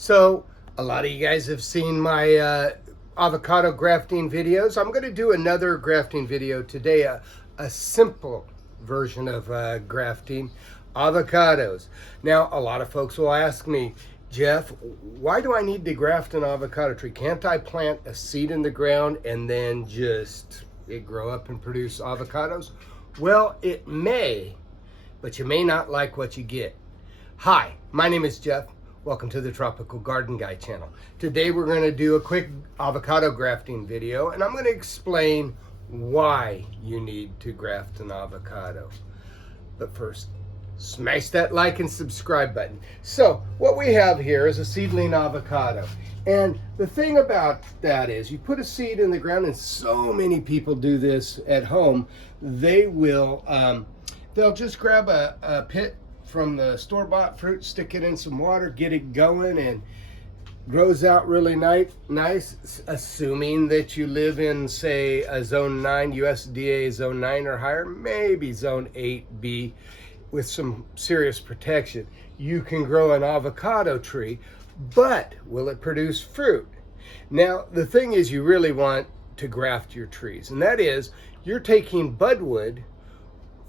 So a lot of you guys have seen my avocado grafting videos. I'm going to do another grafting video today, a simple version of grafting avocados. Now, a lot of folks will ask me, Jeff, why do I need to graft an avocado tree? Can't I plant a seed in the ground and then just it grow up and produce avocados? Well, it may, but you may not like what you get. Hi, my name is Jeff. Welcome to the Tropical Garden Guy channel. Today we're going to do a quick avocado grafting video, and I'm going to explain why you need to graft an avocado. But first, smash that like and subscribe button. So what we have here is a seedling avocado. And the thing about that is you put a seed in the ground, and so many people do this at home. They will, they'll just grab a pit from the store-bought fruit, stick it in some water, get it going, and grows out really nice, assuming that you live in, say, a zone 9, USDA zone 9 or higher, maybe zone 8B with some serious protection. You can grow an avocado tree, but will it produce fruit? Now, the thing is, you really want to graft your trees, and that is, you're taking budwood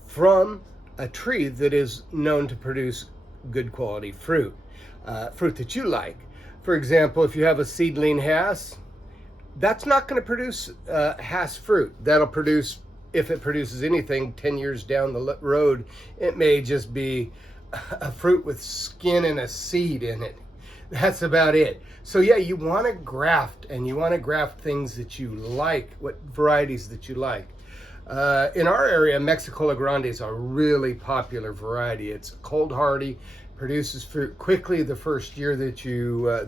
from a tree that is known to produce good quality fruit, fruit that you like. For example, if you have a seedling Hass, that's not going to produce Hass fruit. That'll produce, if it produces anything 10 years down the road, it may just be a fruit with skin and a seed in it. That's about it. So yeah, you want to graft, and you want to graft things that you like, what varieties that you like. In our area, Mexicola Grande is a really popular variety. It's cold hardy, produces fruit quickly the first year that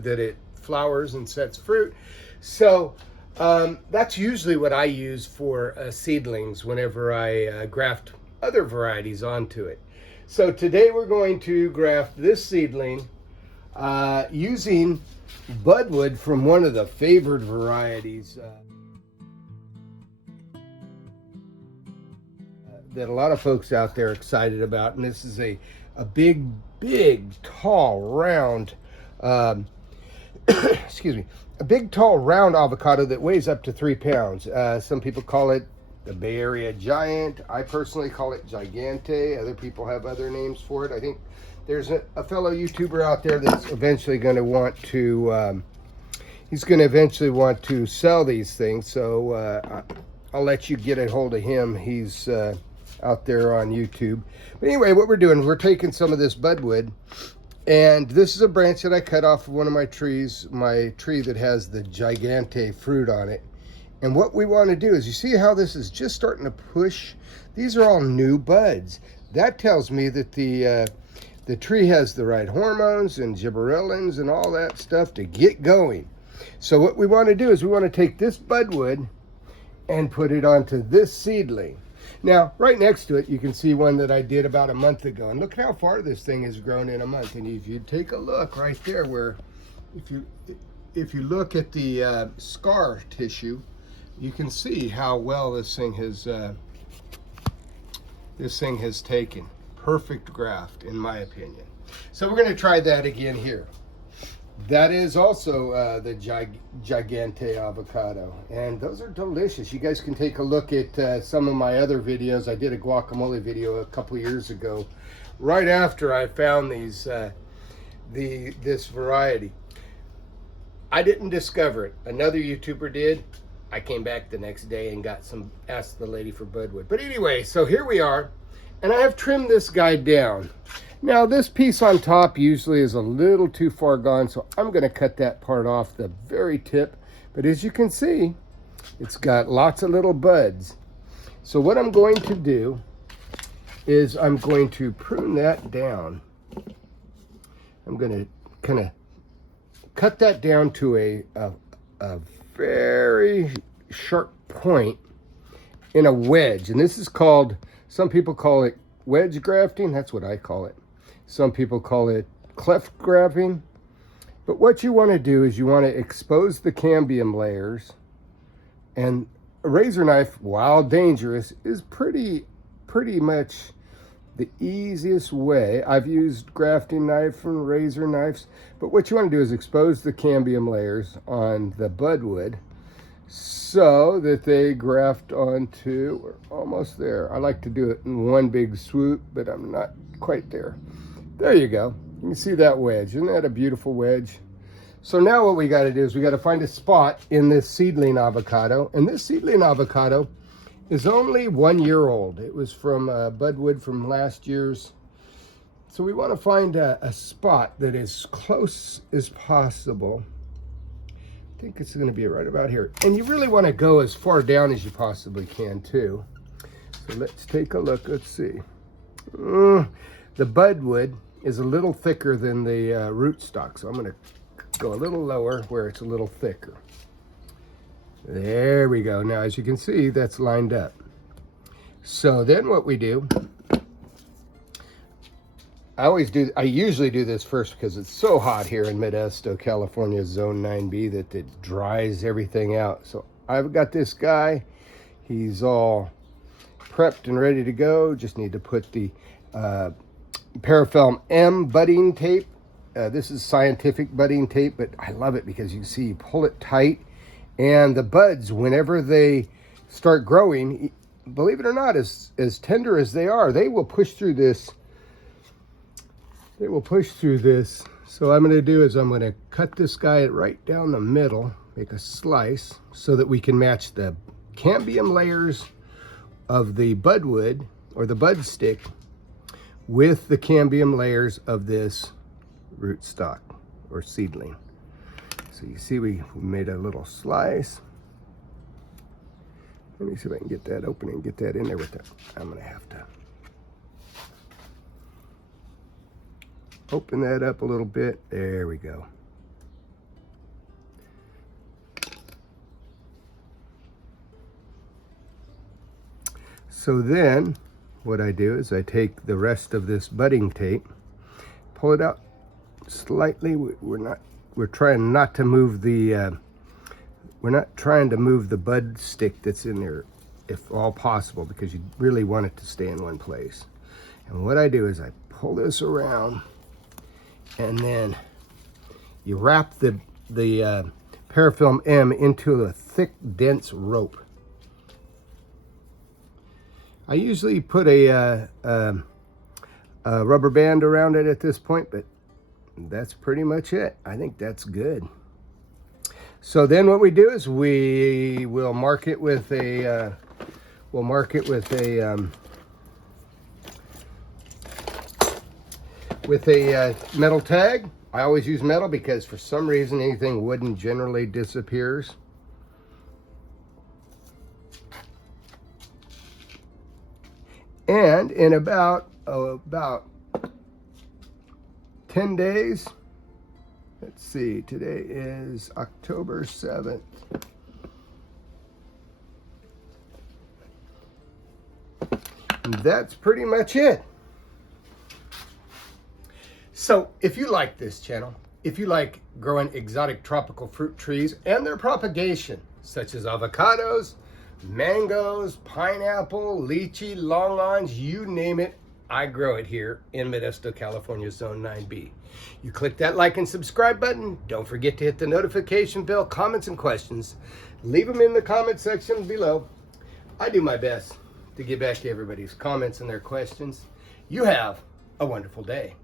that it flowers and sets fruit. So that's usually what I use for seedlings whenever I graft other varieties onto it. So today we're going to graft this seedling using budwood from one of the favored varieties that a lot of folks out there are excited about, and this is a big, tall, round, excuse me, a big, tall, round avocado that weighs up to 3 pounds. Some people call it the Bay Area Giant. I personally call it Gigante. Other people have other names for it. I think there's a fellow YouTuber out there that's eventually going to want to, he's going to eventually want to sell these things, so I'll let you get a hold of him. He's out there on YouTube. But anyway, what we're doing, we're taking some of this budwood, and this is a branch that I cut off of one of my trees, my tree that has the Gigante fruit on it. And what we want to do is, you see how this is just starting to push? These are all new buds. That tells me that the tree has the right hormones and gibberellins and all that stuff to get going. So what we want to do is we want to take this budwood and put it onto this seedling. Now, right next to it, you can see one that I did about a month ago. And look how far this thing has grown in a month. And if you take a look right there where, if you look at the scar tissue, you can see how well this thing has taken. Perfect graft, in my opinion. So we're going to try that again here. That is also the Gigante avocado, and those are delicious. You guys can take a look at some of my other videos. I did a guacamole video a couple years ago, right after I found these this variety. I didn't discover it. Another YouTuber did. I came back the next day and asked the lady for budwood. But anyway, so here we are, and I have trimmed this guy down. Now, this piece on top usually is a little too far gone, so I'm going to cut that part off the very tip. But as you can see, it's got lots of little buds. So what I'm going to do is I'm going to prune that down. I'm going to kind of cut that down to a very sharp point in a wedge. And this is called, some people call it wedge grafting. That's what I call it. Some people call it cleft grafting. But what you want to do is you want to expose the cambium layers. And a razor knife, while dangerous, is pretty much the easiest way, I've used grafting knife and razor knives, but what you want to do is expose the cambium layers on the budwood so that they graft onto, we're almost there. I like to do it in one big swoop, but I'm not quite there. There you go. You can see that wedge. Isn't that a beautiful wedge? So now what we got to do is we got to find a spot in this seedling avocado. And this seedling avocado is only 1 year old. It was from budwood from last year's. So we want to find a spot that is close as possible. I think it's going to be right about here. And you really want to go as far down as you possibly can too. So let's take a look. Let's see. The budwood is a little thicker than the rootstock. So I'm going to go a little lower where it's a little thicker. There we go. Now, as you can see, that's lined up. So then what we do, I usually do this first because it's so hot here in Modesto, California, Zone 9B, that it dries everything out. So I've got this guy. He's all prepped and ready to go. Just need to put the Parafilm M budding tape. This is scientific budding tape, but I love it because you can see you pull it tight, and the buds, whenever they start growing, believe it or not, as tender as they are, they will push through this. They will push through this. So what I'm going to do is I'm going to cut this guy right down the middle, make a slice so that we can match the cambium layers of the budwood or the bud stick with the cambium layers of this rootstock or seedling. So you see we made a little slice. Let me see if I can get that open and get that in there with that. I'm going to have to open that up a little bit. There we go. So then what I do is I take the rest of this budding tape, pull it out slightly. We're trying not to move the we're not trying to move the bud stick that's in there, if all possible, because you really want it to stay in one place. And what I do is I pull this around, and then you wrap the Parafilm M into a thick, dense rope. I usually put a rubber band around it at this point, but that's pretty much it. I think that's good. So then what we do is we will mark it with a metal tag. I always use metal because for some reason anything wooden generally disappears. And in about 10 days, let's see, today is October 7th. And that's pretty much it. So if you like this channel, if you like growing exotic tropical fruit trees and their propagation, such as avocados, mangoes, pineapple, lychee, longhorns, you name it, I grow it here in Modesto, California, Zone 9B. You click that like and subscribe button. Don't forget to hit the notification bell. Comments and questions, leave them in the comment section below. I do my best to get back to everybody's comments and their questions. You have a wonderful day.